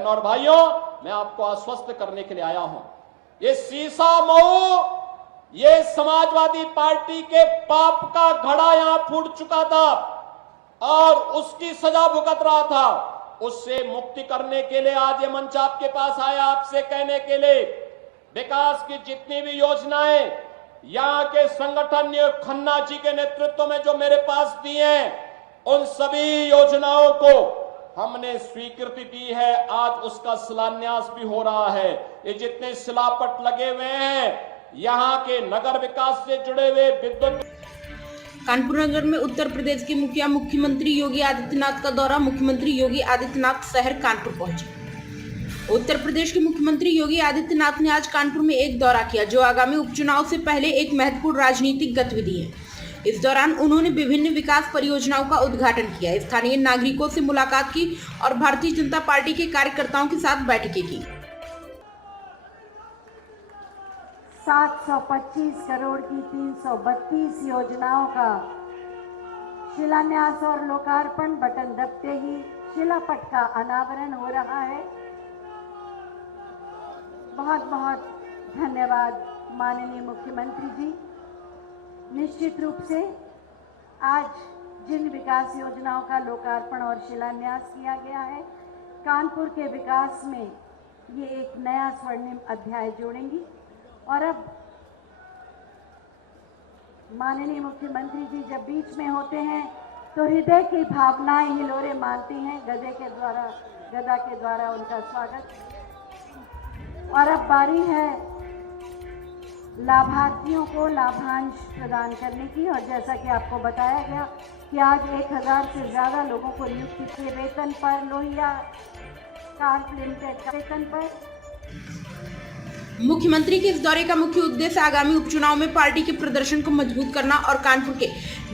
बहनों और भाइयों, मैं आपको आश्वस्त करने के लिए आया हूं, ये सीसा मऊ, ये समाजवादी पार्टी के पाप का घड़ा यहां फूट चुका था और उसकी सजा भुगत रहा था। उससे मुक्ति करने के लिए आज ये मंच आपके पास आया, आपसे कहने के लिए विकास की जितनी भी योजनाएं यहां के संगठन ने खन्ना जी के नेतृत्व में जो मेरे पास दी हैं, उन सभी योजनाओं को हमने स्वीकृति दी है। आज उसका शिलान्यास भी हो रहा है। ये जितने शिलापट लगे हुए हैं, यहाँ के नगर विकास से जुड़े हुए विद्युत। कानपुर नगर में उत्तर प्रदेश के मुख्यमंत्री योगी आदित्यनाथ का दौरा। मुख्यमंत्री योगी आदित्यनाथ शहर कानपुर पहुंचे। उत्तर प्रदेश के मुख्यमंत्री योगी आदित्यनाथ ने आज कानपुर में एक दौरा किया, जो आगामी उपचुनाव से पहले एक महत्वपूर्ण राजनीतिक गतिविधि है। इस दौरान उन्होंने विभिन्न विकास परियोजनाओं का उद्घाटन किया, स्थानीय नागरिकों से मुलाकात की और भारतीय जनता पार्टी के कार्यकर्ताओं के साथ बैठकें की। 725 करोड़ की 332 योजनाओं का शिलान्यास और लोकार्पण बटन दबते ही शिलापट का अनावरण हो रहा है। बहुत बहुत धन्यवाद माननीय मुख्यमंत्री जी। निश्चित रूप से आज जिन विकास योजनाओं का लोकार्पण और शिलान्यास किया गया है, कानपुर के विकास में ये एक नया स्वर्णिम अध्याय जोड़ेंगी। और अब माननीय मुख्यमंत्री जी जब बीच में होते हैं तो हृदय की भावनाएं हिलोरे मारती हैं। गदा के द्वारा उनका स्वागत। और अब बारी है लाभार्थियों को लाभांश प्रदान करने की। और जैसा कि आपको बताया गया कि आज 1000 से ज़्यादा लोगों को नियुक्ति के वेतन पर, लोहिया कार्प लिमिटेड का वेतन पर। मुख्यमंत्री के इस दौरे का मुख्य उद्देश्य आगामी उपचुनाव में पार्टी के प्रदर्शन को मजबूत करना और कानपुर के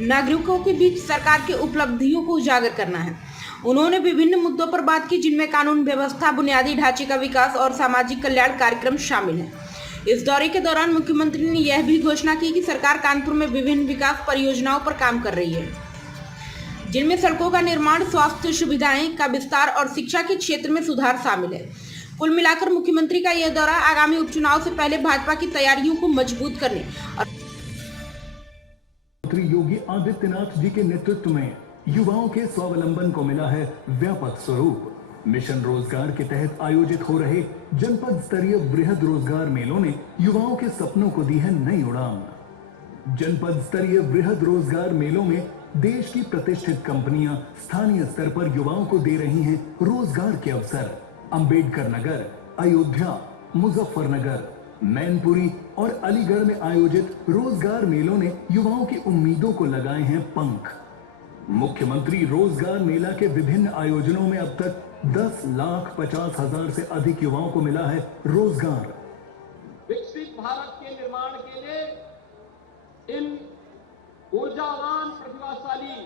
नागरिकों के बीच सरकार के उपलब्धियों को उजागर करना है। उन्होंने विभिन्न मुद्दों पर बात की, जिनमें कानून व्यवस्था, बुनियादी ढांचे का विकास और सामाजिक कल्याण कार्यक्रम शामिल हैं। इस दौरे के दौरान मुख्यमंत्री ने यह भी घोषणा की कि सरकार कानपुर में विभिन्न विकास परियोजनाओं पर काम कर रही है, जिनमें सड़कों का निर्माण, स्वास्थ्य सुविधाएं का विस्तार और शिक्षा के क्षेत्र में सुधार शामिल है। कुल मिलाकर मुख्यमंत्री का यह दौरा आगामी उपचुनाव से पहले भाजपा की तैयारियों को मजबूत करने और मुख्यमंत्री योगी आदित्यनाथ जी के नेतृत्व में युवाओं के स्वावलंबन को मिला है व्यापक स्वरूप। मिशन रोजगार के तहत आयोजित हो रहे जनपद स्तरीय बृहद रोजगार मेलों ने युवाओं के सपनों को दी है नई उड़ान। जनपद स्तरीय बृहद रोजगार मेलों में देश की प्रतिष्ठित कंपनियां स्थानीय स्तर पर युवाओं को दे रही हैं रोजगार के अवसर। अंबेडकर नगर, अयोध्या, मुजफ्फरनगर, मैनपुरी और अलीगढ़ में आयोजित रोजगार मेलों ने युवाओं की उम्मीदों को लगाए हैं पंख। मुख्यमंत्री रोजगार मेला के विभिन्न आयोजनों में अब तक 10,50,000 से अधिक युवाओं को मिला है रोजगार। विकसित भारत के निर्माण के लिए इन ऊर्जावान, प्रतिभाशाली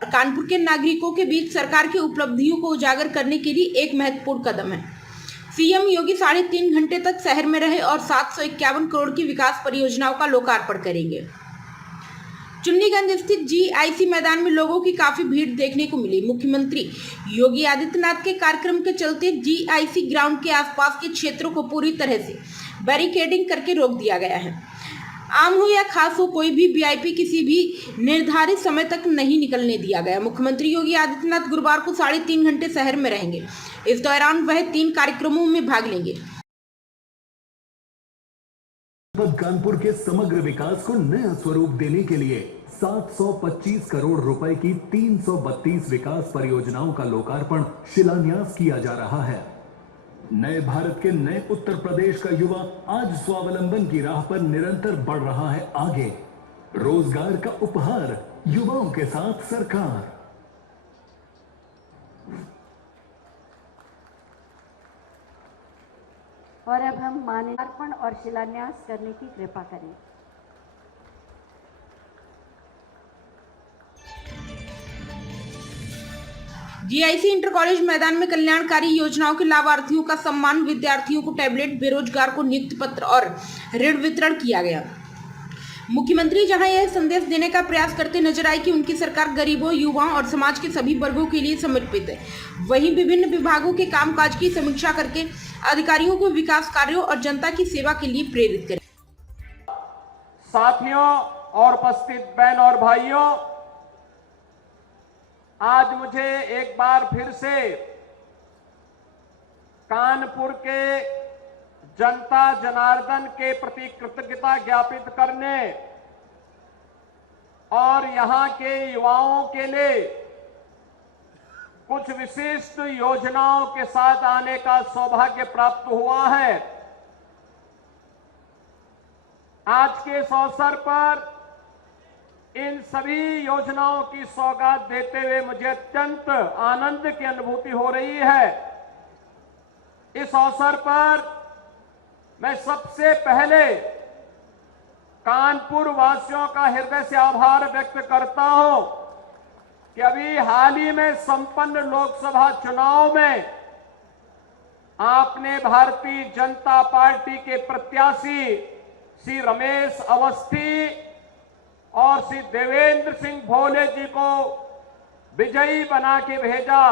कानपुर के नागरिकों के बीच सरकार की उपलब्धियों को उजागर करने के लिए एक महत्वपूर्ण कदम है। सीएम योगी 3.5 घंटे तक शहर में रहे और 751 करोड़ की विकास परियोजनाओं का लोकार्पण करेंगे। चुन्नीगंज स्थित जीआईसी मैदान में लोगों की काफी भीड़ देखने को मिली। मुख्यमंत्री योगी आदित्यनाथ के कार्यक्रम के चलते जीआईसी ग्राउंड के आसपास के क्षेत्रों को पूरी तरह से बैरिकेडिंग करके रोक दिया गया है। आम हो या खास हो, कोई भी वीआईपी किसी भी निर्धारित समय तक नहीं निकलने दिया गया। मुख्यमंत्री योगी आदित्यनाथ गुरुवार को 3.5 घंटे शहर में रहेंगे। इस दौरान वह 3 कार्यक्रमों में भाग लेंगे। कानपुर के समग्र विकास को नया स्वरूप देने के लिए 725 करोड़ रुपए की 332 विकास परियोजनाओं का लोकार्पण, शिलान्यास किया जा रहा है। नए भारत के नए उत्तर प्रदेश का युवा आज स्वावलंबन की राह पर निरंतर बढ़ रहा है आगे। रोजगार का उपहार, युवाओं के साथ सरकार। और अब हम माल्यार्पण और शिलान्यास करने की कृपा करें। जीआईसी इंटर कॉलेज मैदान में कल्याणकारी योजनाओं के लाभार्थियों का सम्मान, विद्यार्थियों को टैबलेट, बेरोजगार को नियुक्ति पत्र और ऋण वितरण किया गया। मुख्यमंत्री जहां यह संदेश देने का प्रयास करते नजर आए कि उनकी सरकार गरीबों, युवाओं और समाज के सभी वर्गों के लिए समर्पित है, वहीं विभिन्न विभागों के कामकाज की समीक्षा करके अधिकारियों को विकास कार्यों और जनता की सेवा के लिए प्रेरित करें। साथियों और उपस्थित बहन और भाइयों, आज मुझे एक बार फिर से कानपुर के जनता जनार्दन के प्रति कृतज्ञता ज्ञापित करने और यहां के युवाओं के लिए कुछ विशिष्ट योजनाओं के साथ आने का सौभाग्य प्राप्त हुआ है। आज के इस अवसर पर इन सभी योजनाओं की सौगात देते हुए मुझे अत्यंत आनंद की अनुभूति हो रही है। इस अवसर पर मैं सबसे पहले कानपुर वासियों का हृदय से आभार व्यक्त करता हूं कि अभी हाल ही में संपन्न लोकसभा चुनाव में आपने भारतीय जनता पार्टी के प्रत्याशी श्री रमेश अवस्थी और श्री देवेंद्र सिंह भोले जी को विजयी बना के भेजा।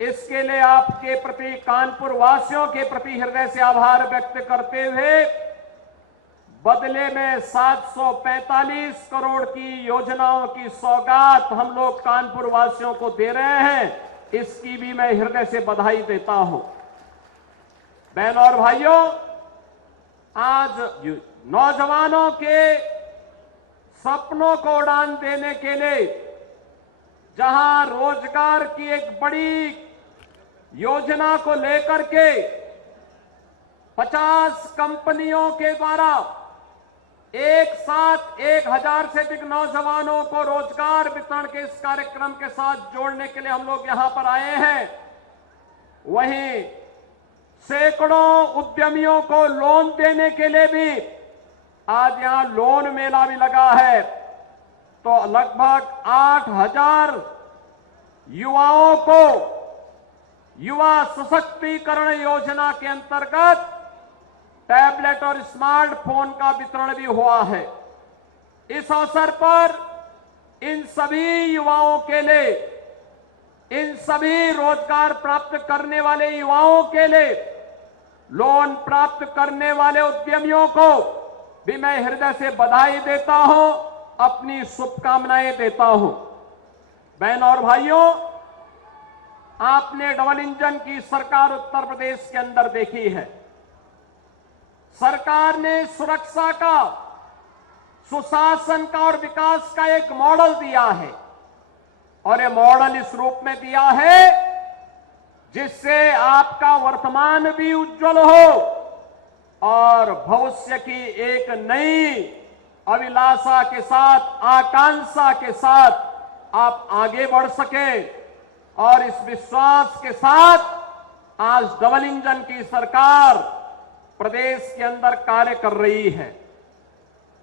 इसके लिए आपके प्रति, कानपुर वासियों के प्रति हृदय से आभार व्यक्त करते हुए बदले में 745 करोड़ की योजनाओं की सौगात हम लोग कानपुर वासियों को दे रहे हैं। इसकी भी मैं हृदय से बधाई देता हूं। बहनों और भाइयों, आज नौजवानों के सपनों को उड़ान देने के लिए जहां रोजगार की एक बड़ी योजना को लेकर के 50 कंपनियों के द्वारा एक साथ 1000 से अधिक नौजवानों को रोजगार वितरण के इस कार्यक्रम के साथ जोड़ने के लिए हम लोग यहां पर आए हैं, वहीं सैकड़ों उद्यमियों को लोन देने के लिए भी आज यहां लोन मेला भी लगा है। तो लगभग 8000 युवाओं को युवा सशक्तिकरण योजना के अंतर्गत टैबलेट और स्मार्टफोन का वितरण भी हुआ है। इस अवसर पर इन सभी युवाओं के लिए, इन सभी रोजगार प्राप्त करने वाले युवाओं के लिए, लोन प्राप्त करने वाले उद्यमियों को भी मैं हृदय से बधाई देता हूं, अपनी शुभकामनाएं देता हूं। बहनों और भाइयों, आपने डबल इंजन की सरकार उत्तर प्रदेश के अंदर देखी है। सरकार ने सुरक्षा का, सुशासन का और विकास का एक मॉडल दिया है, और ये मॉडल इस रूप में दिया है जिससे आपका वर्तमान भी उज्जवल हो और भविष्य की एक नई अभिलाषा के साथ, आकांक्षा के साथ आप आगे बढ़ सके। और इस विश्वास के साथ आज डबल इंजन की सरकार प्रदेश के अंदर कार्य कर रही है।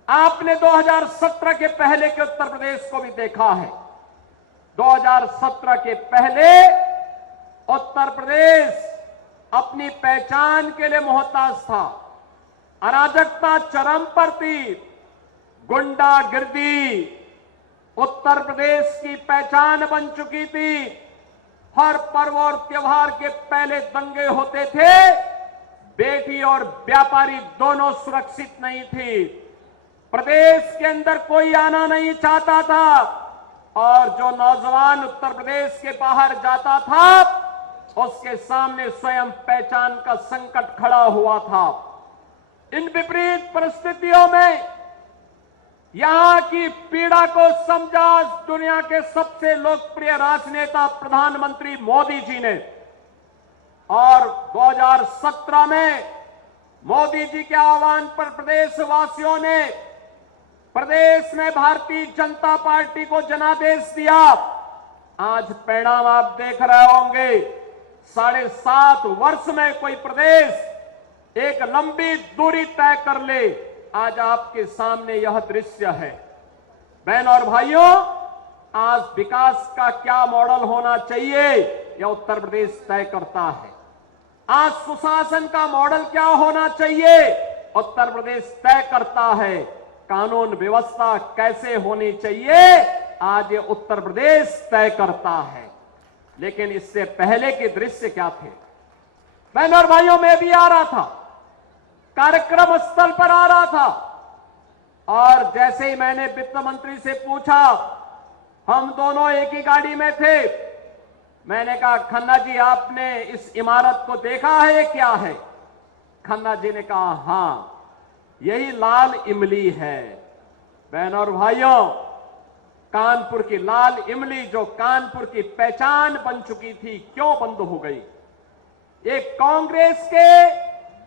आपने 2017 के पहले के उत्तर प्रदेश को भी देखा है। 2017 के पहले उत्तर प्रदेश अपनी पहचान के लिए मोहताज था। अराजकता चरम पर थी, गुंडागिर्दी उत्तर प्रदेश की पहचान बन चुकी थी। हर पर्व और त्योहार के पहले दंगे होते थे, बेटी और व्यापारी दोनों सुरक्षित नहीं थी। प्रदेश के अंदर कोई आना नहीं चाहता था, और जो नौजवान उत्तर प्रदेश के बाहर जाता था उसके सामने स्वयं पहचान का संकट खड़ा हुआ था। इन विपरीत परिस्थितियों में यहां की पीड़ा को समझा दुनिया के सबसे लोकप्रिय राजनेता प्रधानमंत्री मोदी जी ने, और 2017 में मोदी जी के आह्वान पर प्रदेशवासियों ने प्रदेश में भारतीय जनता पार्टी को जनादेश दिया। आज परिणाम आप देख रहे होंगे। 7.5 वर्ष में कोई प्रदेश एक लंबी दूरी तय कर ले, आज आपके सामने यह दृश्य है। बहनों और भाइयों, आज विकास का क्या मॉडल होना चाहिए यह उत्तर प्रदेश तय करता है। आज सुशासन का मॉडल क्या होना चाहिए उत्तर प्रदेश तय करता है। कानून व्यवस्था कैसे होनी चाहिए आज ये उत्तर प्रदेश तय करता है। लेकिन इससे पहले के दृश्य क्या थे? बहनों और भाइयों, मैं भी आ रहा था, कार्यक्रम स्थल पर आ रहा था, और जैसे ही मैंने वित्त मंत्री से पूछा, हम दोनों एक ही गाड़ी में थे, मैंने कहा खन्ना जी आपने इस इमारत को देखा है, क्या है? खन्ना जी ने कहा हां, यही लाल इमली है। बहनों और भाइयों, कानपुर की लाल इमली जो कानपुर की पहचान बन चुकी थी, क्यों बंद हो गई? एक कांग्रेस के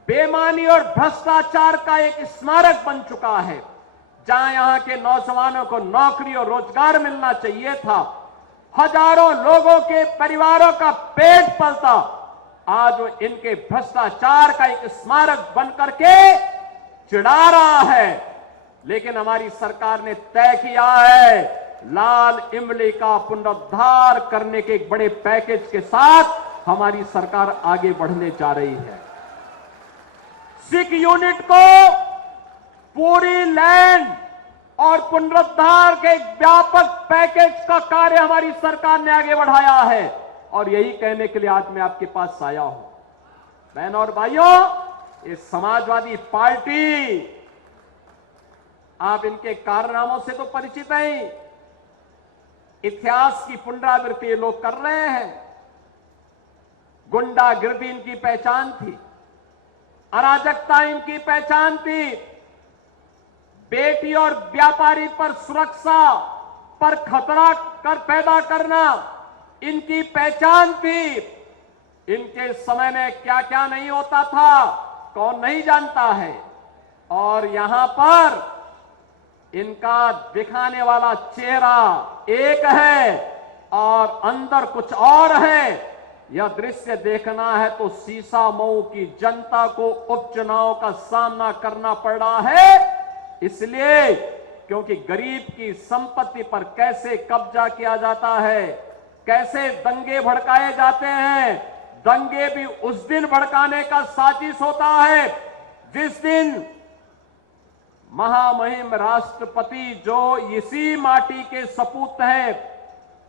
बेईमानी और भ्रष्टाचार का एक स्मारक बन चुका है। जहां यहां के नौजवानों को नौकरी और रोजगार मिलना चाहिए था, हजारों लोगों के परिवारों का पेट पलता, आज वो इनके भ्रष्टाचार का एक स्मारक बन करके चिढ़ा रहा है। लेकिन हमारी सरकार ने तय किया है लाल इमली का पुनरुद्धार करने के एक बड़े पैकेज के साथ हमारी सरकार आगे बढ़ने जा रही है। सिख यूनिट को पूरी लैंड और पुनरुद्धार के एक व्यापक पैकेज का कार्य हमारी सरकार ने आगे बढ़ाया है, और यही कहने के लिए आज मैं आपके पास आया हूं। बहनों और भाइयों, ये समाजवादी पार्टी, आप इनके कारनामों से तो परिचित हैं, इतिहास की पुनरावृत्ति ये लोग कर रहे हैं। गुंडागिर्दी इनकी पहचान थी, अराजकता इनकी पहचान थी, बेटी और व्यापारी पर सुरक्षा पर खतरा कर पैदा करना इनकी पहचान थी। इनके समय में क्या क्या नहीं होता था, कौन नहीं जानता है। और यहां पर इनका दिखाने वाला चेहरा एक है और अंदर कुछ और है। यह दृश्य देखना है तो सीसामऊ की जनता को उपचुनाव का सामना करना पड़ रहा है, इसलिए क्योंकि गरीब की संपत्ति पर कैसे कब्जा किया जाता है, कैसे दंगे भड़काए जाते हैं। दंगे भी उस दिन भड़काने का साजिश होता है जिस दिन महामहिम राष्ट्रपति जो इसी माटी के सपूत हैं,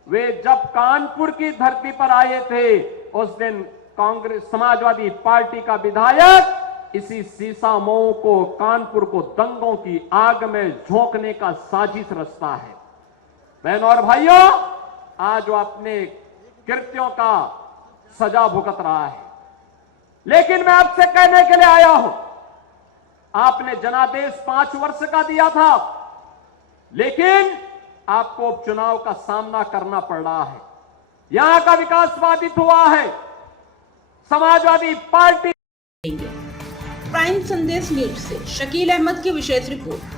वे जब कानपुर की धरती पर आए थे, उस दिन कांग्रेस समाजवादी पार्टी का विधायक इसी सीसामऊ को, कानपुर को दंगों की आग में झोंकने का साजिश रचता है। बहनों और भाइयों, आज वो अपने कृत्यों का सजा भुगत रहा है। लेकिन मैं आपसे कहने के लिए आया हूं, आपने जनादेश 5 वर्ष का दिया था, लेकिन आपको उपचुनाव का सामना करना पड़ रहा है। यहां का विकास बाधित हुआ है। समाजवादी पार्टी। प्राइम संदेश न्यूज से शकील अहमद की विशेष रिपोर्ट।